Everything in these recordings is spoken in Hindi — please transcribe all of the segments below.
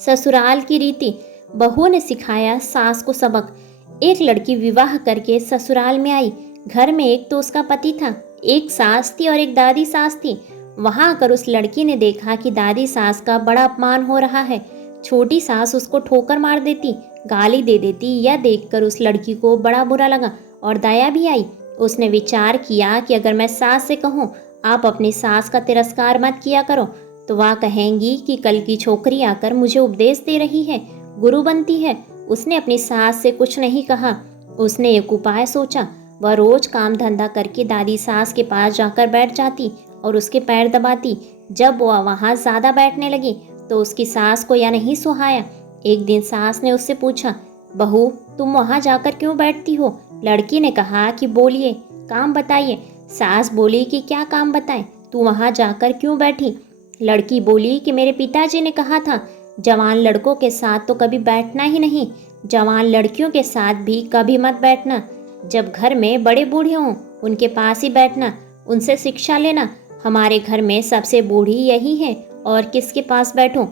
ससुराल की रीति। बहू ने सिखाया सास को सबक। एक लड़की विवाह करके ससुराल में आई। घर में एक तो उसका पति था, एक सास थी और एक दादी सास थी। वहां आकर उस लड़की ने देखा कि दादी सास का बड़ा अपमान हो रहा है। छोटी सास उसको ठोकर मार देती, गाली दे देती। यह देखकर उस लड़की को बड़ा बुरा लगा और दया भी आई। उसने विचार किया कि अगर मैं सास से कहूँ आप अपनी सास का तिरस्कार मत किया करो, तो वह कहेंगी कि कल की छोकरी आकर मुझे उपदेश दे रही है, गुरु बनती है। उसने अपनी सास से कुछ नहीं कहा। उसने एक उपाय सोचा। वह रोज काम धंधा करके दादी सास के पास जाकर बैठ जाती और उसके पैर दबाती। जब वह वहाँ ज़्यादा बैठने लगी तो उसकी सास को यह नहीं सुहाया। एक दिन सास ने उससे पूछा, बहू तुम वहाँ जाकर क्यों बैठती हो? लड़की ने कहा कि बोलिए, काम बताइए। सास बोली कि क्या काम बताएं, तू वहाँ जाकर क्यों बैठी? लड़की बोली कि मेरे पिताजी ने कहा था जवान लड़कों के साथ तो कभी बैठना ही नहीं, जवान लड़कियों के साथ भी कभी मत बैठना। जब घर में बड़े बूढ़े हों उनके पास ही बैठना, उनसे शिक्षा लेना। हमारे घर में सबसे बूढ़ी यही है और किसके पास बैठूं?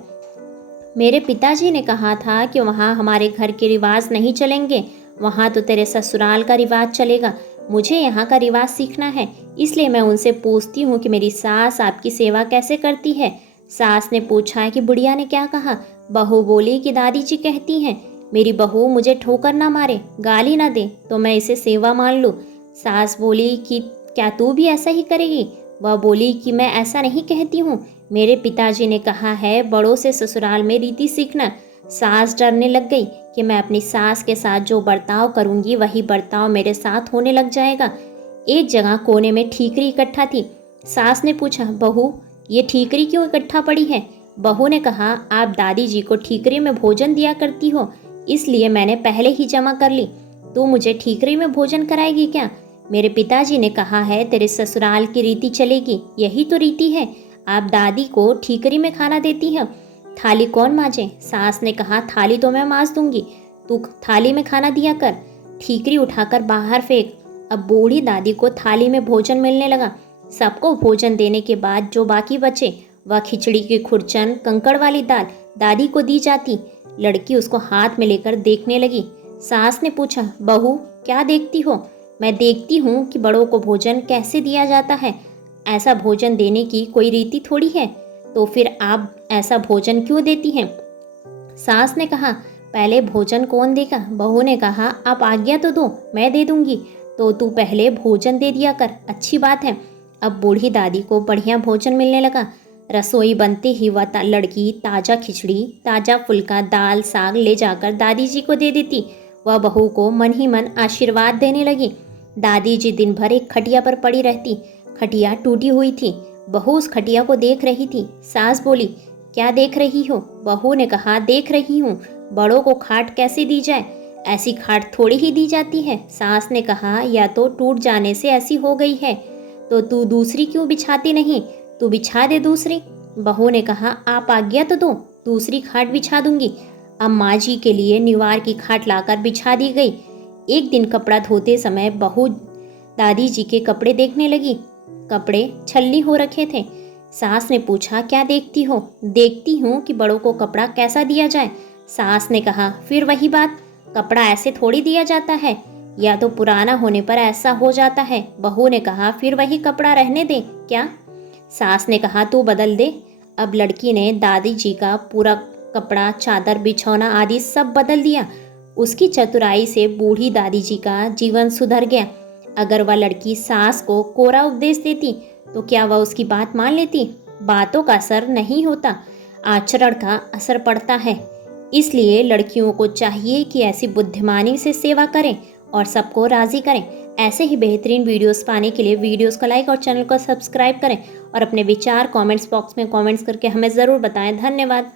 मेरे पिताजी ने कहा था कि वहाँ हमारे घर के रिवाज नहीं चलेंगे, वहाँ तो तेरे ससुराल का रिवाज चलेगा। मुझे यहाँ का रिवाज सीखना है, इसलिए मैं उनसे पूछती हूँ कि मेरी सास आपकी सेवा कैसे करती है। सास ने पूछा कि बुढ़िया ने क्या कहा? बहू बोली कि दादी जी कहती हैं मेरी बहू मुझे ठोकर ना मारे, गाली ना दे तो मैं इसे सेवा मान लूँ। सास बोली कि क्या तू भी ऐसा ही करेगी? वह बोली कि मैं ऐसा नहीं कहती हूँ, मेरे पिताजी ने कहा है बड़ों से ससुराल में रीति सीखना। सास डरने लग गई कि मैं अपनी सास के साथ जो बर्ताव करूंगी वही बर्ताव मेरे साथ होने लग जाएगा। एक जगह कोने में ठीकरी इकट्ठा थी। सास ने पूछा, बहू ये ठीकरी क्यों इकट्ठा पड़ी है? बहू ने कहा, आप दादी जी को ठीकरी में भोजन दिया करती हो, इसलिए मैंने पहले ही जमा कर ली। तू मुझे ठीकरी में भोजन कराएगी क्या? मेरे पिताजी ने कहा है तेरे ससुराल की रीति चलेगी, यही तो रीति है। आप दादी को ठीकरी में खाना देती हैं, थाली कौन मांजे? सास ने कहा, थाली तो मैं मांज दूंगी, तू थाली में खाना दिया कर। ठीकरी उठाकर बाहर फेंक। अब बूढ़ी दादी को थाली में भोजन मिलने लगा। सबको भोजन देने के बाद जो बाकी बचे वह खिचड़ी की खुरचन, कंकड़ वाली दाल दादी को दी जाती। लड़की उसको हाथ में लेकर देखने लगी। सास ने पूछा, बहू क्या देखती हो? मैं देखती हूँ कि बड़ों को भोजन कैसे दिया जाता है। ऐसा भोजन देने की कोई रीति थोड़ी है, तो फिर आप ऐसा भोजन क्यों देती हैं? सास ने कहा, पहले भोजन कौन देगा? बहू ने कहा, आप आज्ञा तो दो, मैं दे दूंगी। तो तू पहले भोजन दे दिया कर, अच्छी बात है। अब बूढ़ी दादी को बढ़िया भोजन मिलने लगा। रसोई बनते ही वह लड़की ताज़ा खिचड़ी, ताज़ा फुल्का, दाल साग ले जाकर दादी जी को दे देती। वह बहू को मन ही मन आशीर्वाद देने लगी। दादी जी दिन भर एक खटिया पर पड़ी रहती। खटिया टूटी हुई थी। बहू उस खटिया को देख रही थी। सास बोली, क्या देख रही हो? बहू ने कहा, देख रही हूँ बड़ों को खाट कैसे दी जाए, ऐसी खाट थोड़ी ही दी जाती है। सास ने कहा, या तो टूट जाने से ऐसी हो गई है, तो तू दूसरी क्यों बिछाती नहीं? तू बिछा दे दूसरी। बहू ने कहा, आप आज्ञा तो दो, दूसरी खाट बिछा दूंगी। अब माँ जी के लिए निवार की खाट लाकर बिछा दी गई। एक दिन कपड़ा धोते समय बहू दादी जी के कपड़े देखने लगी। कपड़े छलनी हो रखे थे। सास ने पूछा, क्या देखती हो? देखती हूँ कि बड़ों को कपड़ा कैसा दिया जाए। सास ने कहा, फिर वही बात, कपड़ा ऐसे थोड़ी दिया जाता है, या तो पुराना होने पर ऐसा हो जाता है। बहू ने कहा, फिर वही कपड़ा रहने दे क्या? सास ने कहा, तू बदल दे। अब लड़की ने दादी जी का पूरा कपड़ा, चादर, बिछौना आदि सब बदल दिया। उसकी चतुराई से बूढ़ी दादी जी का जीवन सुधर गया। अगर वह लड़की सास को कोरा उपदेश देती तो क्या वह उसकी बात मान लेती? बातों का असर नहीं होता, आचरण का असर पड़ता है। इसलिए लड़कियों को चाहिए कि ऐसी बुद्धिमानी से सेवा करें और सबको राजी करें। ऐसे ही बेहतरीन वीडियोस पाने के लिए वीडियोस को लाइक और चैनल को सब्सक्राइब करें और अपने विचार कमेंट्स बॉक्स में कमेंट्स करके हमें ज़रूर बताएं। धन्यवाद।